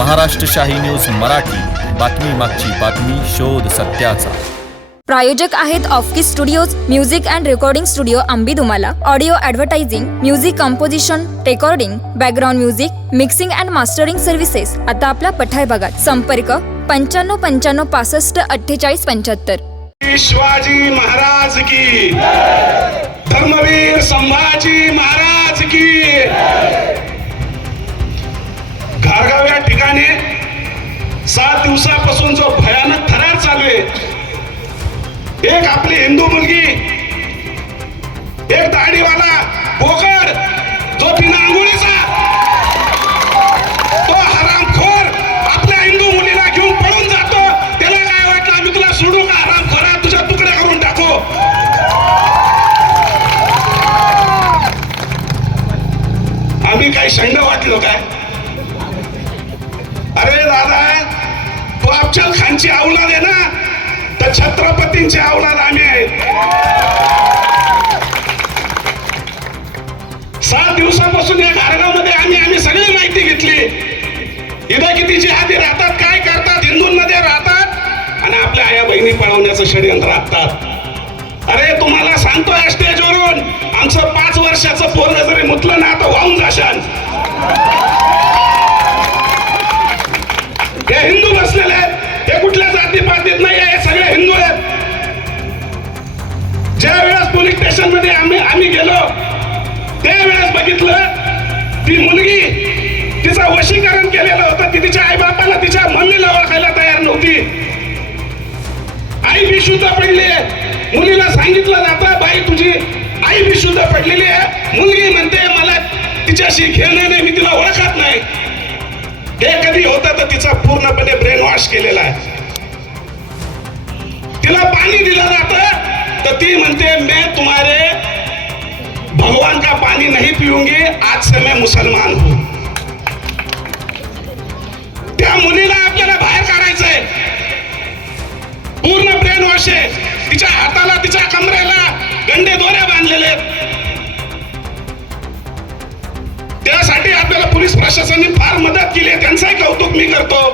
महाराष्ट्र शाही न्यूज मराठी. बातमी मागची बातमी शोध सत्याचा. प्रायोजक आहेत ऑफकिस studios music and recording studio Ambi Dumala audio advertising music composition recording background music mixing and mastering services आता आपल्या पठार भागात संपर्क पंच्याण्णव पंच्याण्णव पासष्ट अठ्ठेचाळीस पंच्याहत्तर. शिवाजी महाराज की धर्मवीर संभाजी महाराज की ठिकाणी सात दिवसापासून जो भयानक थरार चालू आहे एक आपली हिंदू मुलगी एक दाढीवाला बोकड जो बिना आंघोळीचा सात दिवसापासून या घारगावमध्ये आम्ही आम्ही सगळी माहिती घेतली. इथं किती जिहादी राहतात काय करतात हिंदूंमध्ये राहतात आणि आपल्या आया बहिणी पळवण्याचं षडयंत्र राखतात अरे तुम्हाला सांगतोय स्टेजवरून आमचं पाच वर्षाचं पोरं जरी मुतलं ना तर वाहून जाशाल हे हिंदू बसलेले आहेत हे कुठल्या जातीपातीत मुलगी तिचं वशीकरण केलेलं होतं. ती तिच्या आई बापाला तिच्या मम्मीला ओळखायला तयार नव्हती. आई बी शुद्ध पडली आहे. मुलीला सांगितलं जातं बाई तुझी आई बी शुद्ध पडलेली आहे. मुलगी म्हणते मला तिच्याशी घेणं नाही मी तिला ओळखत नाही. हे कधी होतं तर तिचा पूर्णपणे ब्रेन वॉश केलेला आहे. तिला पाणी दिलं जातं तर ती म्हणते मैं तुम्हारे भगवान का पानी नहीं पीऊंगी आज से मैं मुसलमान हूं। त्या मुलीला आपल्याला बाहेर काढायचंय. पूर्ण ब्रेन वॉश आहे. तिच्या हाताला तिच्या कमरेला गंडे दोऱ्या बांधलेले त्यासाठी आपल्याला पोलीस प्रशासनाने फार मदत केली आहे. त्यांचंही कौतुक मी करतो.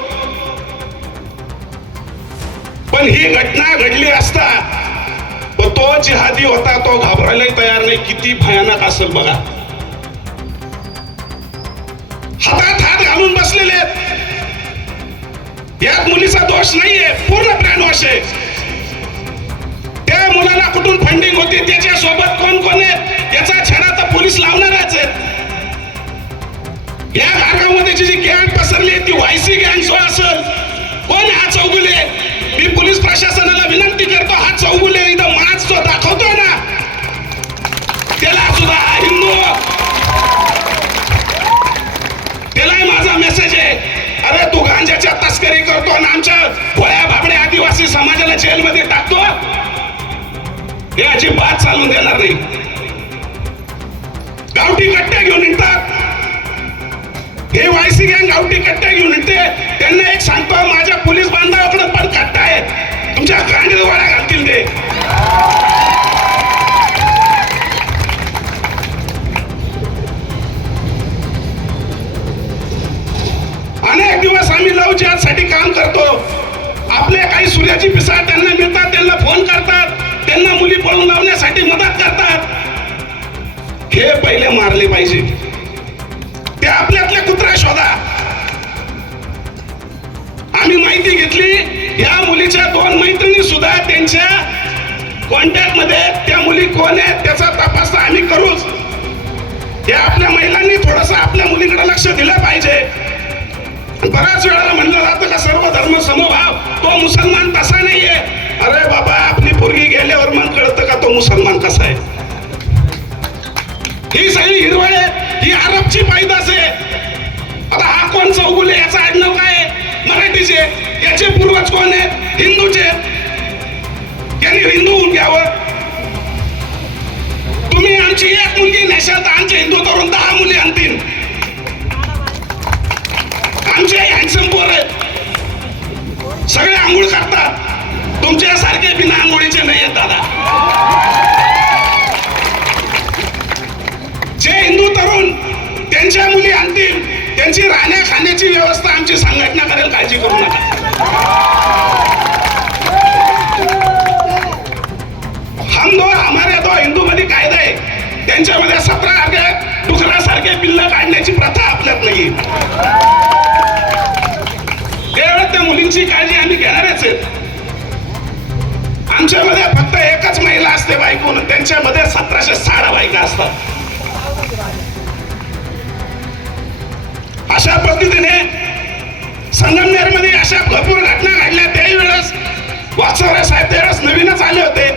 पण ही घटना घडली असता तो जिहादी होता तो घाबरायला तयार नाही. किती भयानक असेल बघा. हातात हात घालून बसलेले. यात मुलीचा दोष नाहीये पूर्ण ब्रँड वॉश आहे. त्या मुलाला कुठून फंडिंग होती त्याच्या सोबत कोण कोण आहे? याचा छडा तर पोलीस लावणारच आहे या घाटामध्ये जी जी गँग पसरली ती व्हायसी गँग सो असेल. कोण हा चौगुले? मी पोलीस प्रशासनाला विनंती करतो हा चौगुले इथं माच तो दाखवतोय ना त्याला सुद्धा हा हिंदू. त्यालाही माझा मेसेज आहे. अरे तू गांजाच्या तस्करी करतो आणि आमच्या भोळ्या भाबड्या आदिवासी समाजाला जेलमध्ये टाकतो. हे अजिबात चालून देणार नाही. गावठी कट्ट्या घेऊन येतात हे वायसी गँग गावठी कट्ट्या घेऊन येते हे पहिले मारले पाहिजे. ते आपल्यातल्या कुत्रा शोधा. आम्ही माहिती घेतली या मुलीच्या दोन मैत्रिणी सुद्धा त्यांच्या कॉन्टॅक्टमध्ये त्या मुली कोण आहेत त्याचा तपास आम्ही करूच. या आपल्या महिलांनी थोडस आपल्या मुलीकडे लक्ष दिलं पाहिजे. बऱ्याच वेळाला म्हणलं जातं का सर्व धर्म समभाव तो मुसलमान तसा नाहीये. अरे बाबा आपली पोरगी गेल्यावर मन कळतं का तो मुसलमान कसा आहे? ही सगळी हिरवळ आहे ही अरबची पैदास आहे. आता हा कोण चौगुले याचा आडनाव काय आहे? मराठीचे. याचे पूर्वज कोण आहेत? हिंदूचे. यांनी हिंदू होऊन घ्यावं. तुम्ही आमची एक मुलगी नेशात असते त्यांच्यामध्ये सतराशे साडा बायका असतात. अशा पद्धतीने संगमनेरमध्ये अशा भरपूर घटना घडल्या. त्याही वेळेस वाचवरे साहेब त्यावेळेस नवीनच आले होते.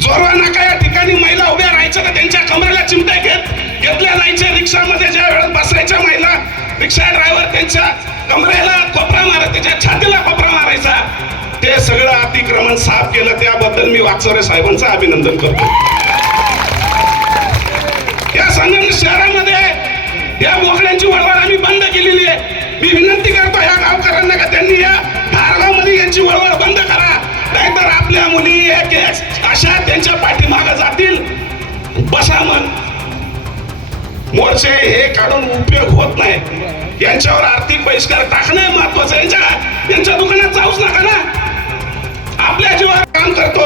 जोरवा नाका या ठिकाणी महिला उभ्या राहायच्या तर त्यांच्या कमरेला चिमट्या घेत घेतल्या जायच्या. रिक्षामध्ये ज्या वेळेस बसायच्या महिला रिक्षा ड्रायव्हर त्यांच्या कमरेला कोपरा मारत त्याच्या छातीला कोपरा मारायचा. ते सगळं अतिक्रमण साफ केलं. मी वागचौरे साहेबांचं अभिनंदन करतो. या संगम शहरामध्ये या मोकळ्यांची वळवळ आम्ही बंद केलेली आहे. मी विनंती करतो या गावकऱ्यांना का त्यांनी या धारगावमध्ये यांची वळवळ बंद करा. नाहीतर आपल्या मुली एक अशा त्यांच्या पाठीमागे जातील. बसा मन. मोर्चे हे काढून उपयोग होत नाही. यांच्यावर आर्थिक बहिष्कार टाकणं महत्वाचं यांच्या यांच्या दुकानात जाऊच नका ना. आपल्या जीवावर काम करतो.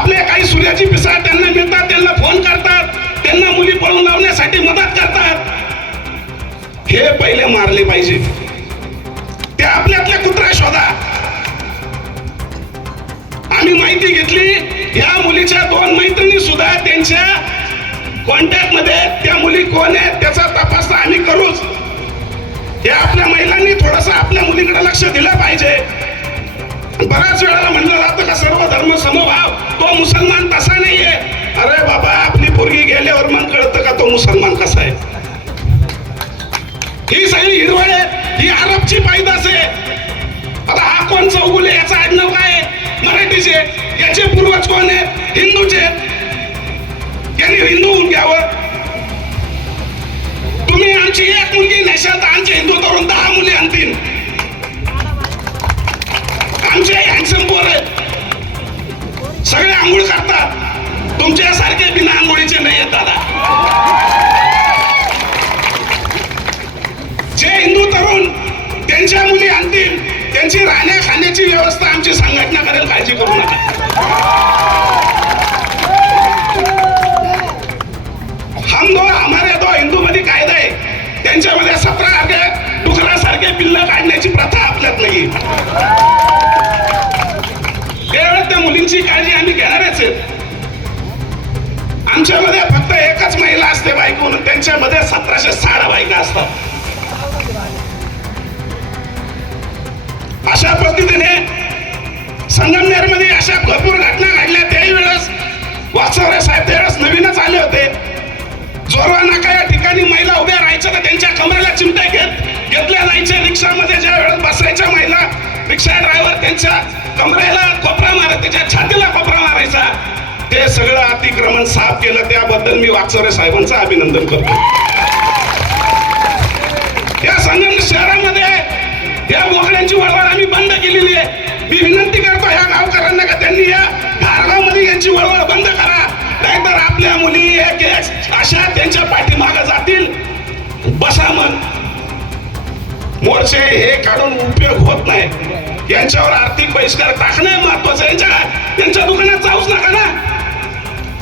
आपले काही सूर्याची पिसा त्यांना मिळतात त्यांना फोन करतात त्यांना मुली पळून लावण्यासाठी मदत करतात. हे पहिले मारले पाहिजे. ते आपल्यातल्या कुत्रा शोधा. आम्ही माहिती घेतली या मुलीच्या दोन मैत्रिणी सुद्धा त्यांच्या कॉन्टॅक्टमध्ये त्या मुली कोण आहेत त्याचा तपास आम्ही करूच. या आपल्या महिलांनी थोडस आपल्या मुलीकडे लक्ष दिलं पाहिजे. बऱ्याच वेळेला म्हणलं जातं का सर्व धर्म समभाव तो मुसलमान तसा नाहीये. अरे बाबा आपली पोरगी गेल्यावर मग कळतं का तो मुसलमान कसा आहे? ही सगळी हिरवळ आहे ही अरबची पायदास आहे. आता हा कोण चौगुले याचा आडनाव काय? आमचे पोर आहेत. सगळे आंघोळ करतात. तुमच्यासारखे बिना आंघोळीचे नाही आहेत दादा. जे हिंदू तरुण त्यांच्या मुली आणतील. त्यांची राहण्या खाण्याची व्यवस्था आमची संघटना करेल काळजी करू नका. हम दो हमारे दो हिंदू मध्ये कायदा आहे. त्यांच्यामध्ये सतरा आगे डुकरासारखे पिल्ल काढण्याची प्रथा आपल्यात नाही त्यावेळेस त्या काळजी आम्ही घेणारच आहेत. आमच्यामध्ये फक्त एकच महिला असते बायकोन त्यांच्यामध्ये सतराशे साडा बायका असतात. अशा पद्धतीने संगमनेरमध्ये अशा भरपूर घटना घडल्या. त्याही वेळेस वाचवरे साहेब त्यावेळेस नवीनच आले होते. जोरवा नाका या ठिकाणी महिला उभ्या राहायच्या तर त्यांच्या कमरेला चिमट्या घेत घेतल्या जायच्या रिक्षामध्ये ज्या वेळेस बसायच्या महिला रिक्षा ड्रायव्हर त्यांच्या कमरेला कोपरा मारत त्याच्या छातीला कोपरा मारायचा. ते सगळं अतिक्रमण साफ केलं त्याबद्दल मी वागचौरे साहेबांचं अभिनंदन करतो. या संगम शहरामध्ये या मोकळ्यांची वळवळ आम्ही बंद केलेली आहे. मी विनंती करतो ह्या गावकऱ्यांना का त्यांनी या धारगावमध्ये यांची वळवळ बंद करा. नाहीतर आपल्या मुली एक एक अशा त्यांच्या पाठीमागे जातील. बसा मन मोर्चे हे काढून उपयोग होत नाही. यांच्यावर आर्थिक बहिष्कार टाकणं महत्वाचं आहे. यांच्या त्यांच्या दुकानात जाऊच नका ना.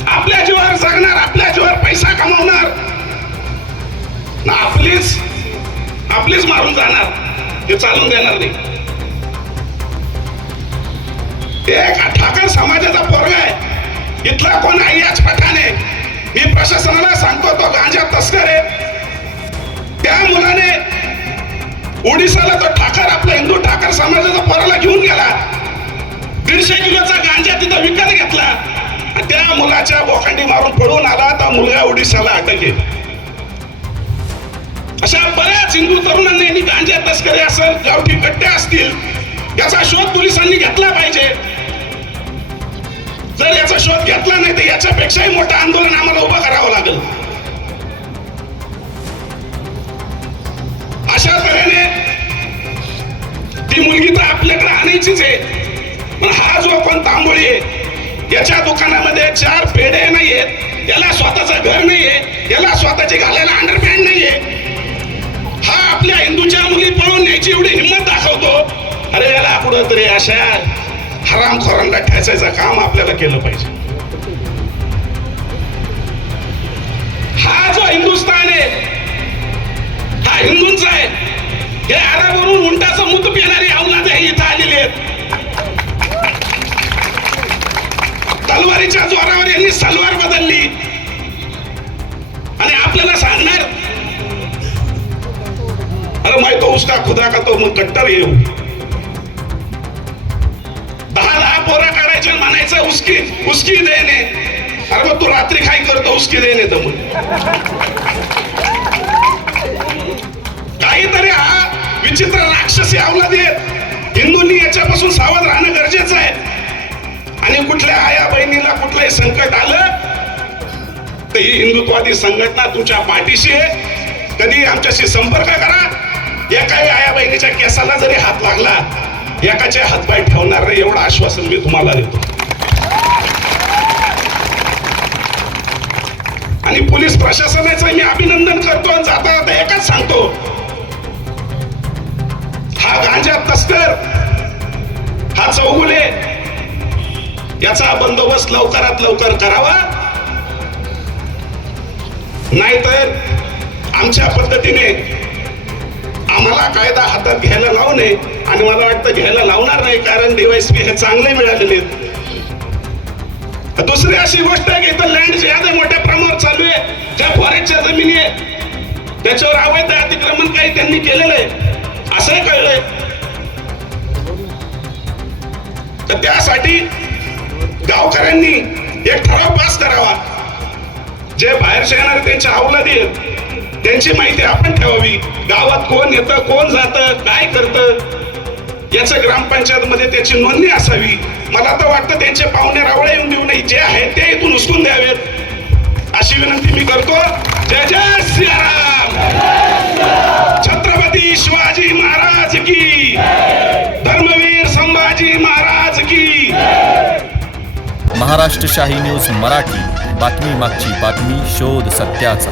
आपल्या जीवावर जगणार आपल्या जीवावर पैसा कमावणार. ना आपलीच आपलीच मारून जाणार. ते चालून देणार नाही. ते एक ठाकर समाजाचा पोरगा आहे. इथला कोण आहे? याच पठाने मी प्रशासनाला सांगतो तो गांजा तस्कर आहे. त्या मुलाने ओडिसाला तो ठाकर आपला हिंदू ठाकर समाजाचा पराला घेऊन गेला. दीडशे किलोचा गांजा तिथं विकत घेतला. त्या मुलाच्या बोखांडी मारून पळून आला तर मुलगा ओडिसाला अटक येईल अशा बऱ्याच हिंदू तरुणांनी गांजा तस्करी असेल गावठी कट्ट्या असतील याचा शोध पोलिसांनी घेतला पाहिजे. जर याचा शोध घेतला नाही तर याच्यापेक्षाही मोठं आंदोलन आम्हाला उभं करावं लागेल. ती मुलगी तर आपल्याकडे आणायचीच आहे. पण हा जो कोण तांबोळी आहे याच्या दुकानामध्ये चार पेढे नाहीयेत याला स्वतःचं घर नाहीये याला स्वतःची घालायला अंडरपॅन्ट नाहीये. आपल्या हिंदूच्या मुली पळून न्यायची एवढी हिंमत दाखवतो. अरे याला कुठंतरी अशा हरामखोरांना ठेचायचं काम आपल्याला केलं पाहिजे. हा जो हिंदुस्थान आहे हा हिंदूंचा आहे. हे आरावरून उंटाचं मूत पिणारी अवलाद हे इथं आलेली आहेत. तलवारीच्या जोरावर यांनी सलवार बदलली. आणि आपल्याला सांगणार अरे मैं तो उसका खुदा का तो मग कट्टर येऊ हो. दहा दहा पोरं काढायचे म्हणायचं उसकी उसकी देणे. अरे मग तू रात्री काय करतो उसकी देणे तर मग. काहीतरी हा विचित्र राक्षसी अवलादी आहेत. हिंदूंनी याच्यापासून सावध राहणं गरजेचं आहे. आणि कुठल्या आया बहिणीला कुठलंही संकट आलं तर ही हिंदुत्वादी संघटना तुमच्या पाठीशी आहे. कधी आमच्याशी संपर्क करा. एकाही आया बहिणीच्या केसाला जरी हात लागला एकाचे हातपाय ठेवणार नाही एवढं आश्वासन मी तुम्हाला देतो. आणि पोलीस प्रशासनाचं मी अभिनंदन करतो आणि जाता जाता एकच सांगतो. गांजा तस्कर हा चौगुले याचा बंदोबस्त लवकरात लवकर करावा. नाहीतर आमच्या पद्धतीने आम्हाला कायदा हातात घ्यायला लावू नये आणि मला वाटतं घ्यायला लावणार नाही कारण डीवायसपी हे चांगले मिळालेले दुसरी अशी गोष्ट आहे की इथं लँड जे आहे मोठ्या प्रमाणावर चालू आहे. ज्या फॉरेस्टच्या जमिनी आहे त्याच्यावर अवैध अतिक्रमण काही त्यांनी केलेलं आहे. असंही कळलंय. तर त्यासाठी गावकऱ्यांनी एक ठराव पास करावा. जे बाहेरचे येणारे त्यांच्या अवलादी आहेत त्यांची माहिती आपण ठेवावी. गावात कोण येतं कोण जातं काय करतं याच ग्रामपंचायत मध्ये त्याची नोंदणी असावी. मला तर वाटतं त्यांचे पाहुणे रावळे येऊन देऊ नये. जे आहेत ते इथून उचलून द्यावेत. अशी विनंती मी करतो. जय जय सियाराम! संभाजी महाराज की धर्मवीर संभाजी महाराज की महाराष्ट्र शाही न्यूज मराठी बातमी मागची बातमी शोध सत्याचा